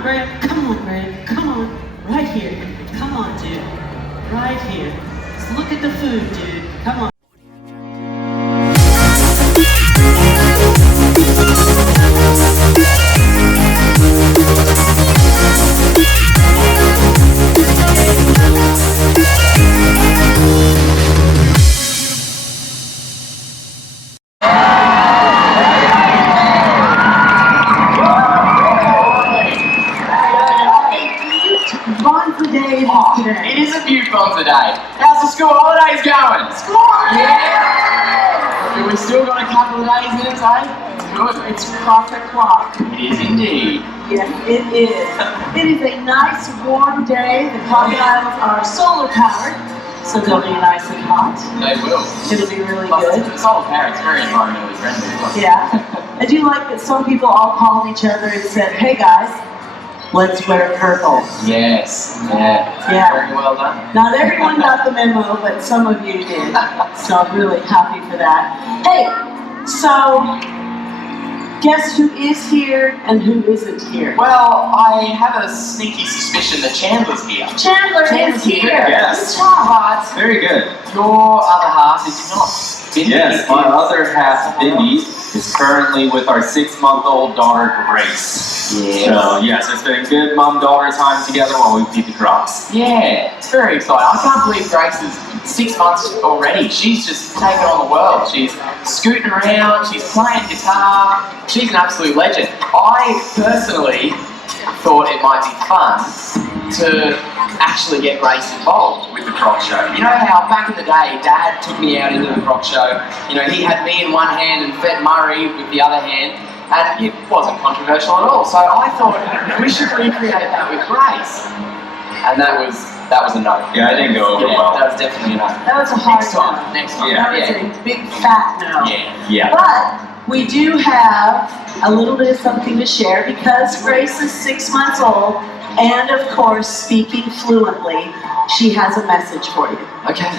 on, Graham. Come on, Graham. Come on. Right here. Come on, dude. Right here. Just look at the food, dude. Come on. It is a few bonds a day. How's the school holidays going? Yeah! We've still got a couple of days in it, eh? Good. It's clock o'clock. It is indeed. Yes, it is. It is a nice warm day. The crocodiles are solar powered, so they'll be nice and hot. They will. It'll be really Plus, good. the solar power is very environmentally friendly. Yeah. I do like that some people all called each other and said, hey guys, let's wear purple. Yes. Yeah. Very well done. Not everyone got the memo, but some of you did. So I'm really happy for that. Hey, so guess who is here and who isn't here? Well, I have a sneaky suspicion that Chandler's here. Chandler is here. Yes. Hot. Very good. Your other half is not. Bindi Yes, my other half, Bindi, is currently with our 6-month-old daughter, Grace. Yes. So, yes, it's been good mom-daughter time together while we feed the crops. Yeah, it's very exciting. I can't believe Grace is 6 months already. She's just taken on the world. She's scooting around, she's playing guitar. She's an absolute legend. I personally thought it might be fun to actually get Grace involved with the Croc Show. You know how back in the day, Dad took me out into the Croc Show. You know, he had me in one hand and fed Murray with the other hand, and it wasn't controversial at all. So I thought we should recreate that with Grace, and that was a no. Yeah, I didn't go over well. That was definitely a no. That was a hard Next time. Yeah. That was a big fat no. Yeah. But we do have a little bit of something to share because Grace is 6 months old and, of course, speaking fluently. She has a message for you. Okay.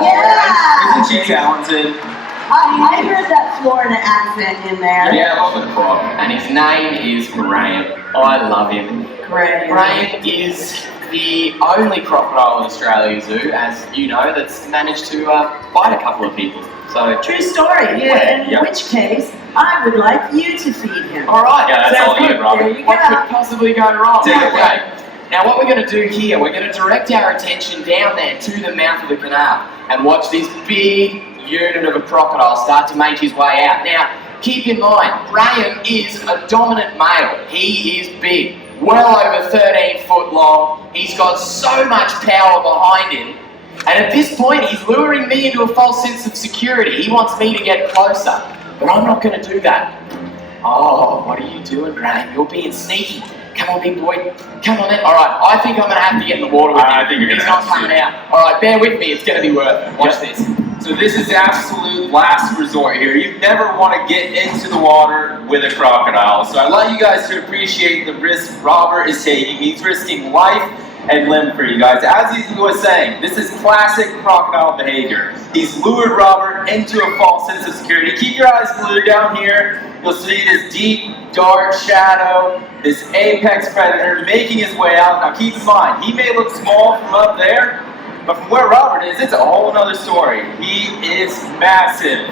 Yeah! Isn't she talented? I heard that Florida accent in there. Yeah, I love the Croc. And his name is Graham. I love him. Great. Graham is the only crocodile in Australia Zoo, as you know, that's managed to bite a couple of people. So, True story. Yeah, In which case, I would like you to feed him. all right. Yeah, that's sounds all good, Robert. There you What go. could possibly go wrong? Take it away. Now, what we're going to do here, we're going to direct our attention down there to the mouth of the canal and watch this big unit of a crocodile start to make his way out. Now, keep in mind, Graham is a dominant male. He is big, well over 13 foot long. He's got so much power behind him. And at this point, he's luring me into a false sense of security. He wants me to get closer, but I'm not going to do that. Oh, what are you doing, Graham? You're being sneaky. Come on, big boy. Come on in. All right, I think I'm going to have to get in the water with him. I think you're He's gonna not have to. coming out. All right, bear with me. It's going to be worth it. Watch this. So this is absolute last resort here. You never want to get into the water with a crocodile. So I'd like you guys to appreciate the risk Robert is taking. He's risking life and limb for you guys. As he was saying, this is classic crocodile behavior. He's lured Robert into a false sense of security. Keep your eyes glued down here. You'll see this deep, dark shadow, this apex predator making his way out. Now keep in mind, he may look small from up there, but from where Robert is, it's a whole other story. He is massive.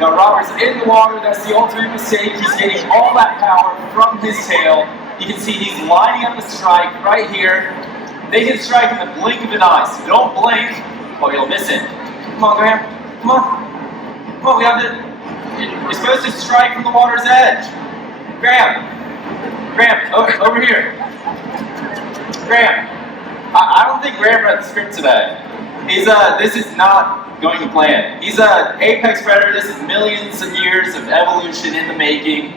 Now Robert's in the water, that's the ultimate mistake. He's getting all that power from his tail. You can see he's lining up a strike right here. They can strike in the blink of an eye, so don't blink or you'll miss it. Come on, Graham. Come on. Come on, we have to... You're supposed to strike from the water's edge. Graham. Graham, over here. Graham. I don't think Graham read the script today. This is not going to plan. He's an apex predator. This is millions of years of evolution in the making.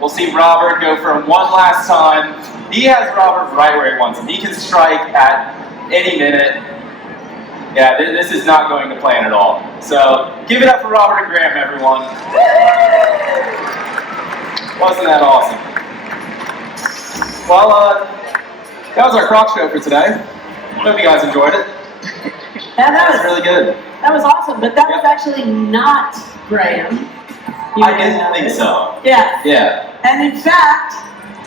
We'll see Robert go for him one last time. He has Robert right where he wants him. He can strike at any minute. Yeah, this is not going to plan at all. So give it up for Robert and Graham, everyone. Wasn't that awesome? Well, that was our croc show for today. Hope you guys enjoyed it. Yeah, That was really good. that was awesome, but that was Yep. actually not Graham. You I may didn't know think this. so. Yeah, Yeah. and in fact,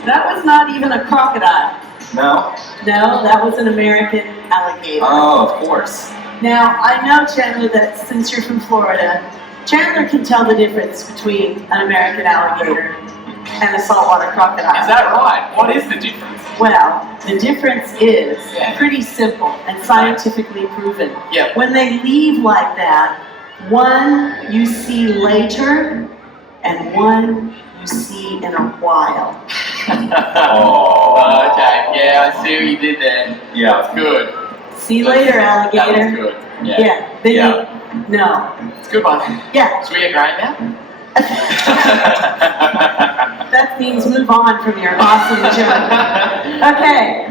that was not even a crocodile. No? No, that was an American alligator. Oh, of course. Now, I know, Chandler, that since you're from Florida, Chandler can tell the difference between an American alligator and a saltwater crocodile. Is that right? What is the difference? Well, the difference is Yeah. pretty simple and scientifically proven. Yeah. When they leave like that, one you see later and one you see in a while. Oh. Okay, yeah, I see what you did there. Yeah. That's good. See you later, That was alligator. good. Yeah. Yeah. Then Yeah. you, no. It's a good one. Yeah. Should we get Graham now? That means move on from your awesome joke. Okay,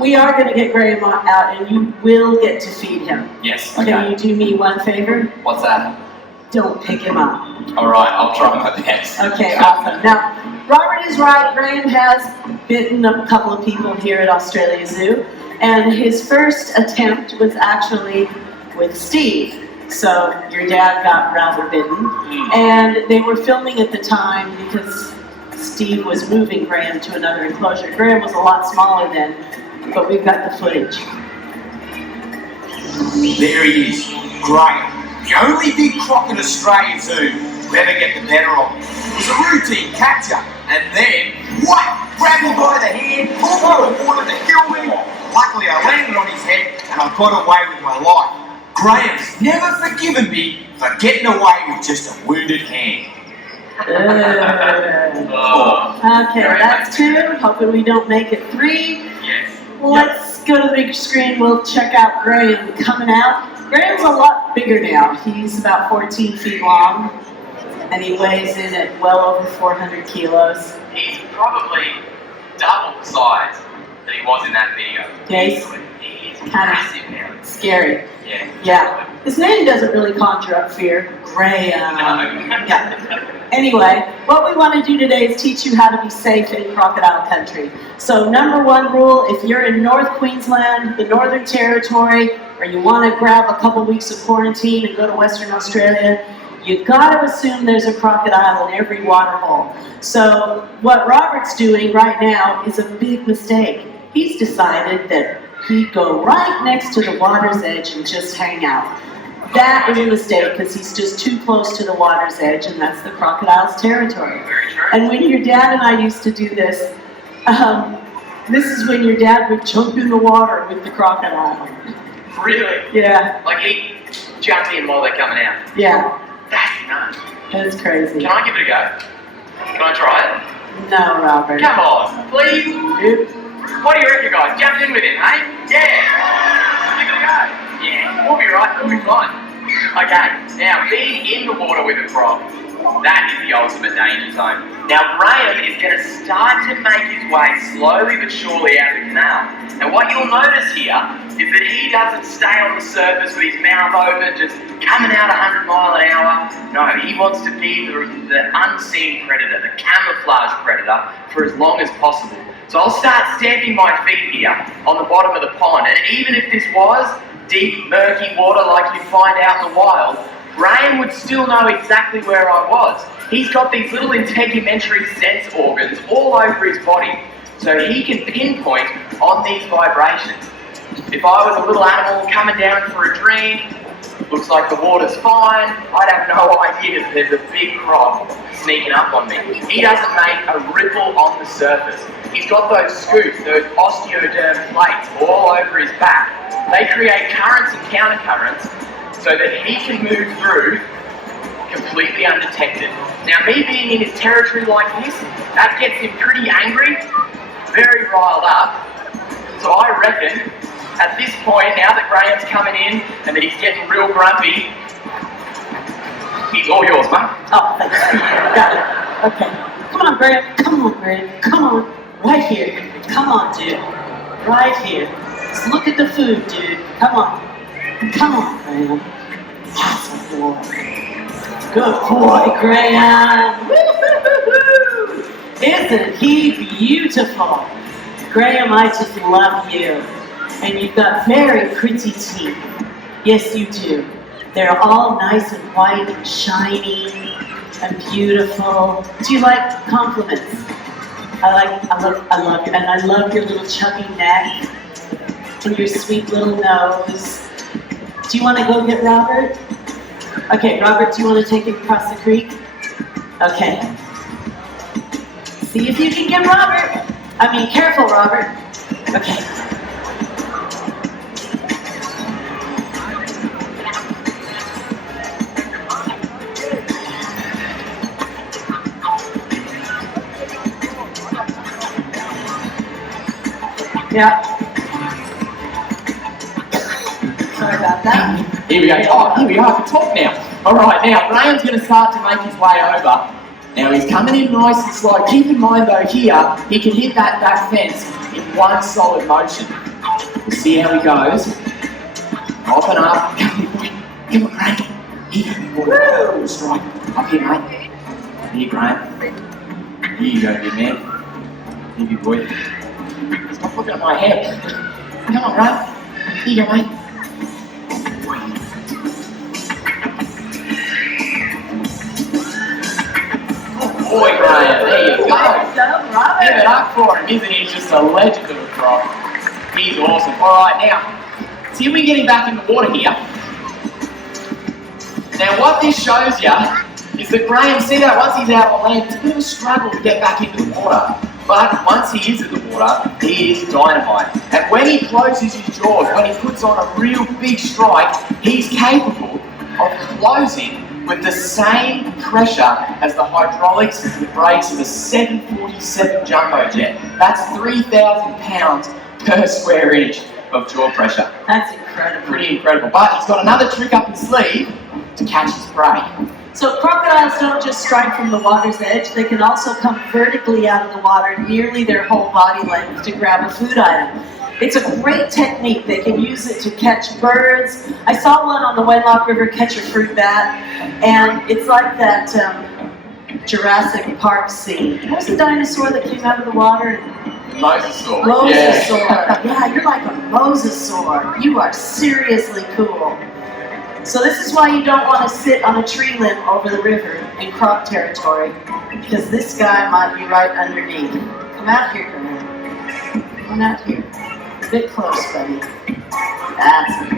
we are going to get Graham out, and you will get to feed him. Yes. Can Okay. you do me one favor? What's that? Don't pick him up. Alright, I'll try my best. Okay, awesome. Now, Robert is right. Graham has bitten a couple of people here at Australia Zoo, and his first attempt was actually with Steve. So your dad got rather bitten, Mm. and they were filming at the time because Steve was moving Graham to another enclosure. Graham was a lot smaller then, but we've got the footage. There he is, Graham, the only big croc in Australia Zoo to ever get the better of him. It was a routine catcher, and then, what? Grabbed me by the hand, pulled me in the water to kill me. Luckily, I landed on his head, and I got away with my life. Graham's never forgiven me for getting away with just a wounded hand. Okay, that's two. Hoping we don't make it three. Yes. Let's go to the big screen. We'll check out Graham coming out. Graham's a lot bigger now. He's about 14 feet long, and he weighs in at well over 400 kilos. He's probably double the size that he was in that video. Yes. Easily. He's Kinda. massive now. Scary. Yeah. Yeah. His name doesn't really conjure up fear. Graham. No. Yeah. Anyway, what we want to do today is teach you how to be safe in crocodile country. So number one rule, if you're in North Queensland, the Northern Territory, or you want to grab a couple weeks of quarantine and go to Western Australia, you've got to assume there's a crocodile in every water hole. So what Robert's doing right now is a big mistake. He's decided that he'd go right next to the water's edge and just hang out. That is a mistake because he's just too close to the water's edge, and that's the crocodile's territory. Very true. And when your dad and I used to do this, this is when your dad would jump in the water with the crocodile. Really? Yeah, Like he jumped in while they're coming out. yeah, That's nuts. that's crazy. Can I give it a go? Can I try it? No, Robert. Come on, please. Nope. What do you reckon, guys? Jump in with him, eh? Yeah. Give it a go. Yeah, we'll be right. We'll be fine. Okay. Now, being in the water with a frog, that is the ultimate danger zone. Now, Graham is going to start to make his way slowly but surely out of the canal. And what you'll notice here is that he doesn't stay on the surface with his mouth open, just coming out 100 miles an hour. No, he wants to be the unseen predator, the camouflage predator, for as long as possible. So I'll start stamping my feet here on the bottom of the pond. And even if this was deep, murky water like you'd find out in the wild, Graham would still know exactly where I was. He's got these little integumentary sense organs all over his body, so he can pinpoint on these vibrations. If I was a little animal coming down for a drink, looks like the water's fine, I'd have no idea that there's a big croc sneaking up on me. He doesn't make a ripple on the surface. He's got those scoops, those osteoderm plates all over his back. They create currents and countercurrents so that he can move through completely undetected. Now, me being in his territory like this, that gets him pretty angry, very riled up. So I reckon, at this point, now that Graham's coming in and that he's getting real grumpy, he's all yours, mate. Oh, thanks. Got it. Okay. Come on, Graham. Come on, Graham. Come on. Right here. Come on, dude. Right here. Just look at the food, dude. Come on. Come on, Graham. Awesome boy. Good boy, Graham. Woo-hoo-hoo-hoo. Isn't he beautiful? Graham, I just love you. And you've got very pretty teeth. Yes, you do. They're all nice and white and shiny and beautiful. Do you like compliments? I love you. And I love your little chubby neck and your sweet little nose. Do you want to go get Robert? Okay, Robert, do you want to take him across the creek? Okay. See if you can get Robert. I mean, careful, Robert. Okay. Yeah. Sorry about that. Here we go. Oh, here we are. I can talk now. All right, now Graham's going to start to make his way over. Now he's coming in nice and slow. Keep in mind though, here he can hit that back fence in one solid motion. We'll see how he goes. Open up. Come on, Graham. Here, woo! Strike. Up here, mate. Here, Graham. Here you go, big man. Here you boy. Stop looking at my head. Come on, Graham. Here you go, mate. Boy, Graham, there you go. Give it up for him, isn't he? He's just a legend of a prop. He's awesome. All right, now, see if we can get him back in the water here. Now, what this shows you is that Graham, see that once he's out on land, it's a bit of a struggle to get back into the water. But once he is in the water, he is dynamite. And when he closes his jaws, when he puts on a real big strike, he's capable of closing with the same pressure as the hydraulics and the brakes of a 747 jumbo jet. That's 3,000 pounds per square inch of jaw pressure. That's incredible. Pretty incredible. But he's got another trick up his sleeve to catch his prey. So crocodiles don't just strike from the water's edge, they can also come vertically out of the water nearly their whole body length to grab a food item. It's a great technique. They can use it to catch birds. I saw one on the Wenlock River catch a fruit bat, and it's like that Jurassic Park scene. What was the dinosaur that came out of the water? Mosasaur. Mosasaur. Yeah, you're like a mosasaur. You are seriously cool. So this is why you don't want to sit on a tree limb over the river in croc territory, because this guy might be right underneath. Come out here, Graham. Come on out here. A bit close, buddy. That's it.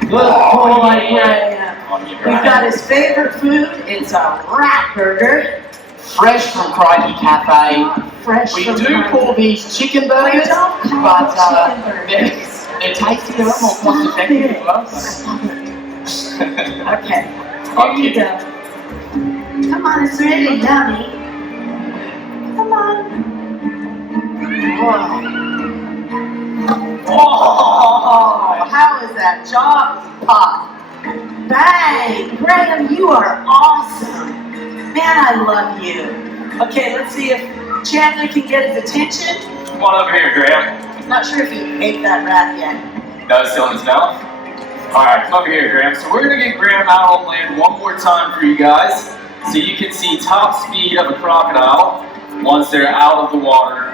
Good boy, Graham. We've got his favorite food. It's a rat burger. Fresh from Crikey Cafe. Fresh We from do Crikey. call these chicken burgers, We don't call but them chicken burgers. they're tasty, they're a lot more cost effective as well. So. Okay, here you go. Come on, it's really yummy. Come on. Oh, how is that jaw pop? Bang! Graham, you are awesome. Man, I love you. Okay, let's see if Chandler can get his attention. Come on over here, Graham. Not sure if he ate that rat yet. That was still in his mouth? Alright, come over here, Graham. So we're going to get Graham out on land one more time for you guys, so you can see top speed of a crocodile once they're out of the water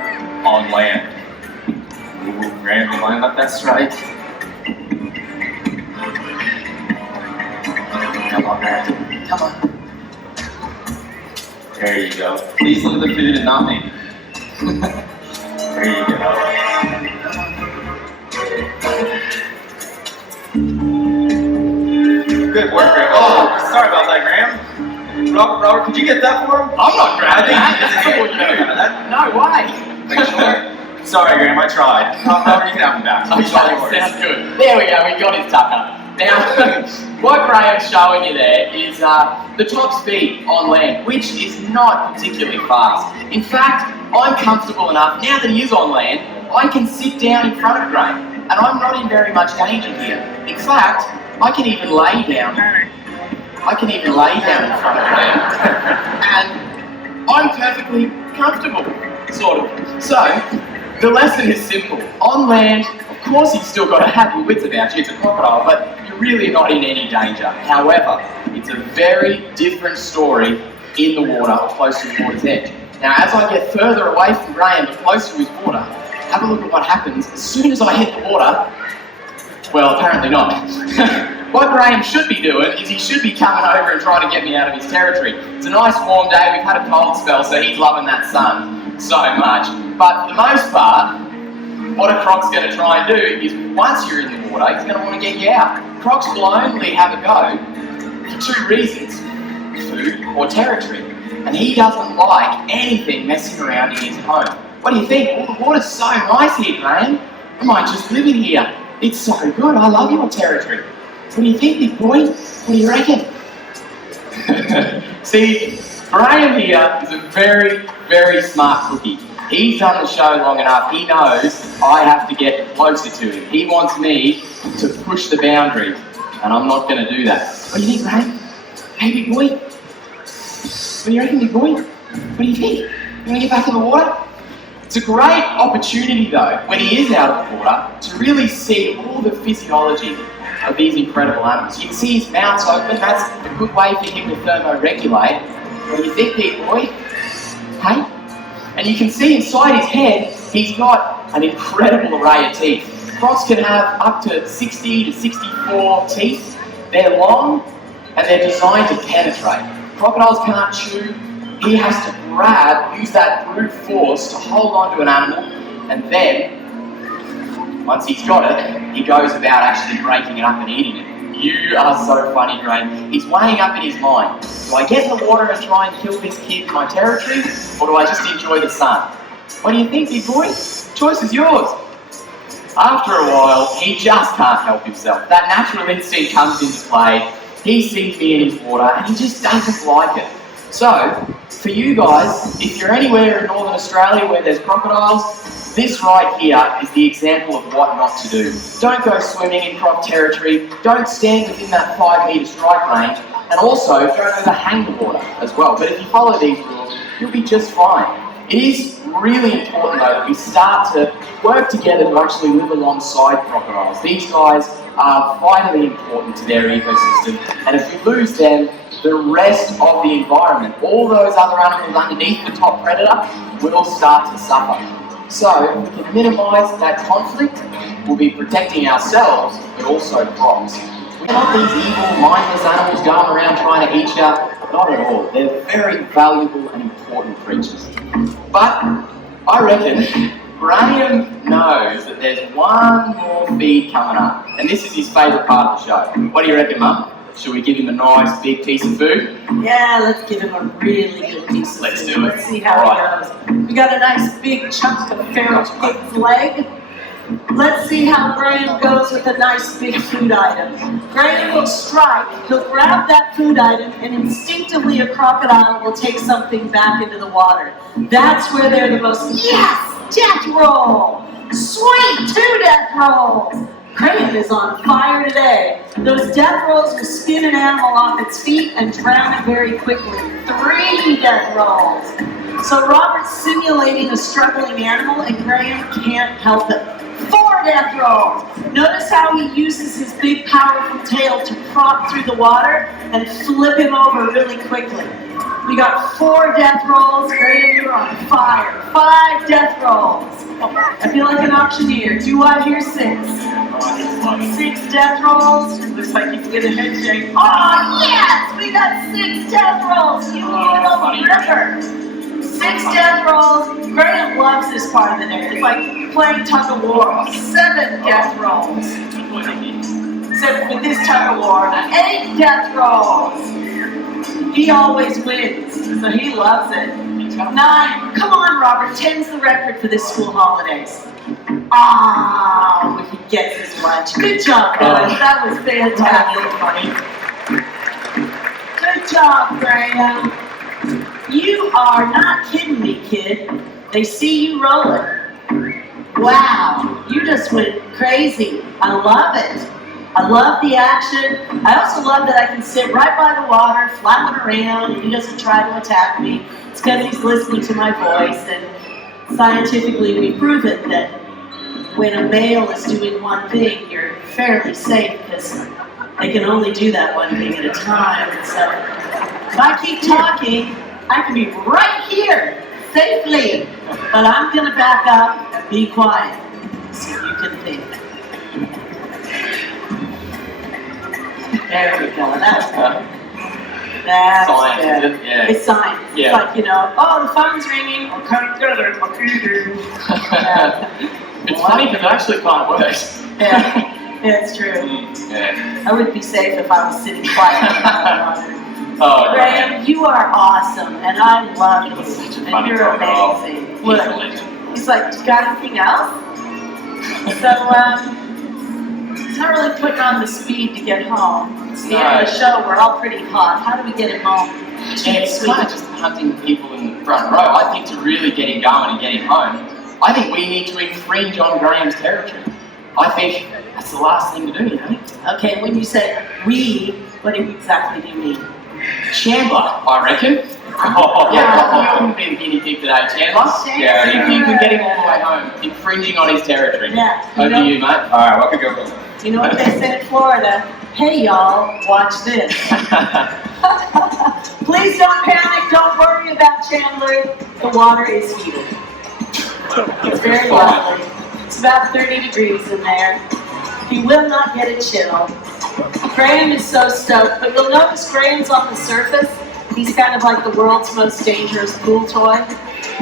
on land. Ooh, Graham, you line up that strike. Come on, Graham. Come on. There you go. Please look at the food and not me. There you go. Good work, Graham. Oh, sorry about that, Graham. Robert, could you get that for him? I'm not grabbing I think that. No way. Are you sure? Sorry, Graham, I tried. Robert, you can have him back. Okay, He's all yours. sounds good. There we go, we got his tucker. Now, what Graham's showing you there is the top speed on land, which is not particularly fast. In fact, I'm comfortable enough, now that he is on land, I can sit down in front of Graham, and I'm not in very much danger here. In fact, I can even lay down. I can even lay down in front of Graham, and I'm perfectly comfortable, sort of. So, the lesson is simple. On land, of course you've still got to have your wits about you, it's a crocodile, but you're really not in any danger. However, it's a very different story in the water, close to the water's edge. Now, as I get further away from Graham but closer to his water, have a look at what happens as soon as I hit the water. Well, apparently not. What Graham should be doing is he should be coming over and trying to get me out of his territory. It's a nice warm day, we've had a cold spell, so he's loving that sun so much. But for the most part, what a croc's going to try and do is once you're in the water, he's going to want to get you out. Crocs will only have a go for two reasons: food or territory. And he doesn't like anything messing around in his home. What do you think? Oh, the water's so nice here, Graham. I might just live in here. It's so good. I love your territory. What do you think, big boy? What do you reckon? See, Graham here is a very, very smart cookie. He's done the show long enough. He knows I have to get closer to him. He wants me to push the boundaries, and I'm not going to do that. What do you think, Graham? Hey, big boy. What do you reckon, big boy? What do you think? You want to get back in the water? It's a great opportunity, though, when he is out of the water, to really see all the physiology of these incredible animals. You can see his mouth's open. That's a good way for him to thermoregulate. What do you think, big boy? Hey? And you can see inside his head, he's got an incredible array of teeth. Crocs can have up to 60 to 64 teeth. They're long, and they're designed to penetrate. Crocodiles can't chew. He has to grab, use that brute force to hold on to an animal, and then, once he's got it, he goes about actually breaking it up and eating it. You are so funny, Graham. He's weighing up in his mind. Do I get in the water and try and kill this kid in my territory, or do I just enjoy the sun? What do you think, big boy? The choice is yours. After a while, he just can't help himself. That natural instinct comes into play. He sees me in his water, and he just doesn't like it. So, for you guys, if you're anywhere in Northern Australia where there's crocodiles, this right here is the example of what not to do. Don't go swimming in croc territory, don't stand within that 5-metre strike range, and also don't overhang the water as well. But if you follow these rules, you'll be just fine. It is really important though that we start to work together to actually live alongside crocodiles. These guys are vitally important to their ecosystem, and if we lose them, the rest of the environment, all those other animals underneath the top predator, will start to suffer. So, if we can minimise that conflict, we'll be protecting ourselves, but also crocs. We're not these evil, mindless animals going around trying to eat you. Not at all. They're very valuable and important creatures. But I reckon Graham knows that there's one more feed coming up, and this is his favourite part of the show. What do you reckon, Mum? Should we give him a nice big piece of food? Yeah, let's give him a really good piece of Let's food. do it. Let's see how it goes. We got a nice big chunk of feral pig's leg. Let's see how Graham goes with a nice big food item. Graham will strike, he'll grab that food item, and instinctively a crocodile will take something back into the water. That's where they're the most, yes, death roll! Sweet, 2 death rolls! Graham is on fire today. Those death rolls will spin an animal off its feet and drown it very quickly. 3 death rolls. So Robert's simulating a struggling animal and Graham can't help it. 4 death rolls. Notice how he uses his big powerful tail to prop through the water and flip him over really quickly. We got 4 death rolls. Graham, you're on fire. 5 death rolls. I feel like an auctioneer. Do I hear 6? 6 death rolls. Looks like he's getting a head shake. Oh yes! We got 6 death rolls. You little ripper. 6 death rolls. Graham loves this part of the day. It's like playing tug of war. 7 death rolls. Except with this tug of war. 8 death rolls. He always wins, so he loves it. 9. Come on, Robert. 10's the record for this school holidays. Ah, he gets his lunch. Good job, guys. That was fantastic. Good job, Graham. You are not kidding me, kid. They see you rolling. Wow, you just went crazy. I love it. I love the action. I also love that I can sit right by the water, flapping around, and he doesn't try to attack me. It's because he's listening to my voice, and scientifically we've proven that when a male is doing one thing, you're fairly safe because they can only do that one thing at a time. So if I keep talking, I can be right here safely. But I'm going to back up. Be quiet so you can think. There we go. That's Science, good. is it? Yeah. It's science. Yeah. It's like, oh, the phone's ringing. Okay, good. What can you do? It's funny because it actually kind of works. Yeah, it's true. Yeah. I would be safe if I was sitting quietly. Oh, Graham, you are awesome, and I love you. He's such a And funny you're crocodile. amazing. He's Look, a legend. he's like, you got anything else? So, it's not really putting on the speed to get home. It's the end of the show. We're all pretty hot. How do we get him home? Yeah, it's kind of just hunting people in the front row. I think to really get him going and get him home, I think we need to infringe on Graham's territory. I think that's the last thing to do, Okay, when you say we, what exactly do you mean? Chandler, I reckon. Yeah, you wouldn't be the guinea pig today, Chandler. Yeah, See if you can get him all the way home, infringing on his territory. Yeah. Over to you, mate. Alright, what could go wrong? You know what they say in Florida? Hey, y'all, watch this. Please don't panic. Don't worry about Chandler. The water is heated. It's very lovely. It's about 30 degrees in there. He will not get a chill. Graham is so stoked, but you'll notice Graham's on the surface. He's kind of like the world's most dangerous pool toy.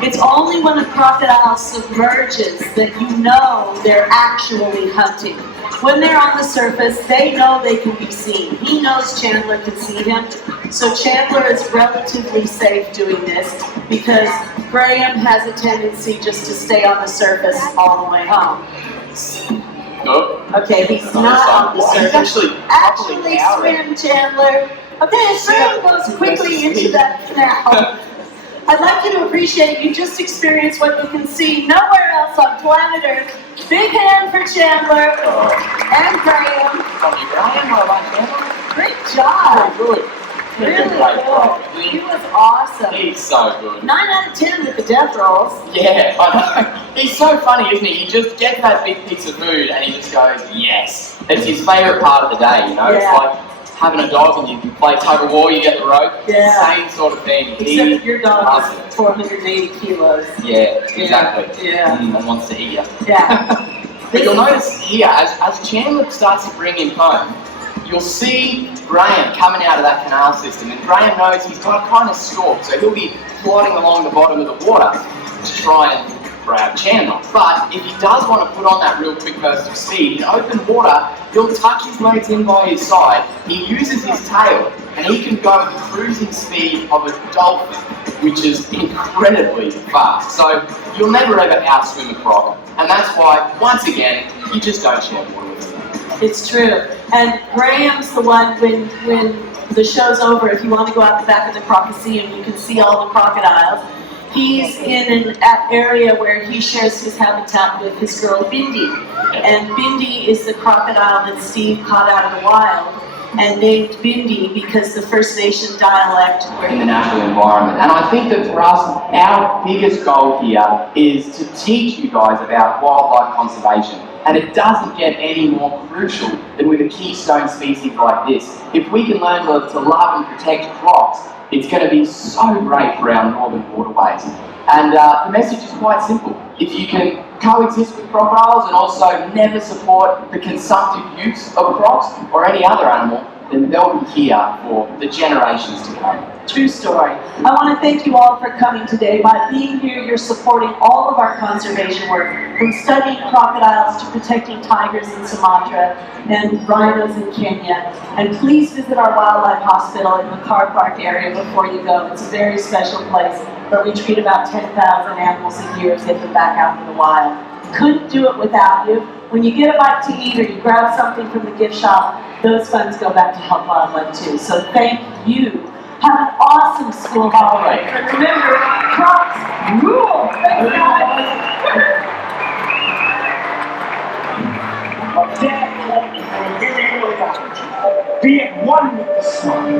It's only when a crocodile submerges that you know they're actually hunting. When they're on the surface, they know they can be seen. He knows Chandler can see him, so Chandler is relatively safe doing this because Graham has a tendency just to stay on the surface all the way home. Good. Okay, he's not on the He's surface. actually Swim, Chandler. Okay, Graham goes quickly into that canal. I'd like you to appreciate you just experienced what you can see nowhere else on planet Earth. Big hand for Chandler and Graham. From you, Graham, I like Chandler. Great job. Good. Really Great, good. He was awesome. He's so good. 9 out of 10 with the death rolls. Yeah, I know. He's so funny, isn't he? He just gets that big piece of food and he just goes, yes. It's his favourite part of the day, Yeah. It's like having a dog and you play tug of war, you get the rope. Yeah. Same sort of thing. Except your dog loves is 480 kilos. Yeah, exactly. Yeah. And wants to eat you. Yeah. But you'll notice here, as Chandler starts to bring him home, you'll see Graham coming out of that canal system, and Graham knows he's got to kind of stalk, so he'll be plodding along the bottom of the water to try and grab Chandler. But if he does want to put on that real quick burst of speed, in open water, he'll tuck his legs in by his side, he uses his tail, and he can go at the cruising speed of a dolphin, which is incredibly fast. So you'll never ever outswim a croc, and that's why, once again, you just don't share water with him. It's true. And Graham's the one, when the show's over, if you want to go out the back of the Crocoseum, you can see all the crocodiles. He's in an area where he shares his habitat with his girl Bindi. And Bindi is the crocodile that Steve caught out of the wild and named Bindi because the First Nation dialect In the natural environment. And I think that for us, our biggest goal here is to teach you guys about wildlife conservation. And it doesn't get any more crucial than with a keystone species like this. If we can learn to love and protect crocs, it's going to be so great for our northern waterways. And the message is quite simple. If you can coexist with crocodiles and also never support the consumptive use of crocs or any other animal, then they'll be here for the generations to come. True story. I want to thank you all for coming today. By being here, you're supporting all of our conservation work, from studying crocodiles to protecting tigers in Sumatra and rhinos in Kenya. And please visit our wildlife hospital in the car park area before you go. It's a very special place where we treat about 10,000 animals a year as they come back out in the wild. Couldn't do it without you. When you get a bite to eat or you grab something from the gift shop, those funds go back to help wildlife too. So thank you. Have an awesome school holiday. And remember, crocs rule. Thanks, guys. Be at one with the sun.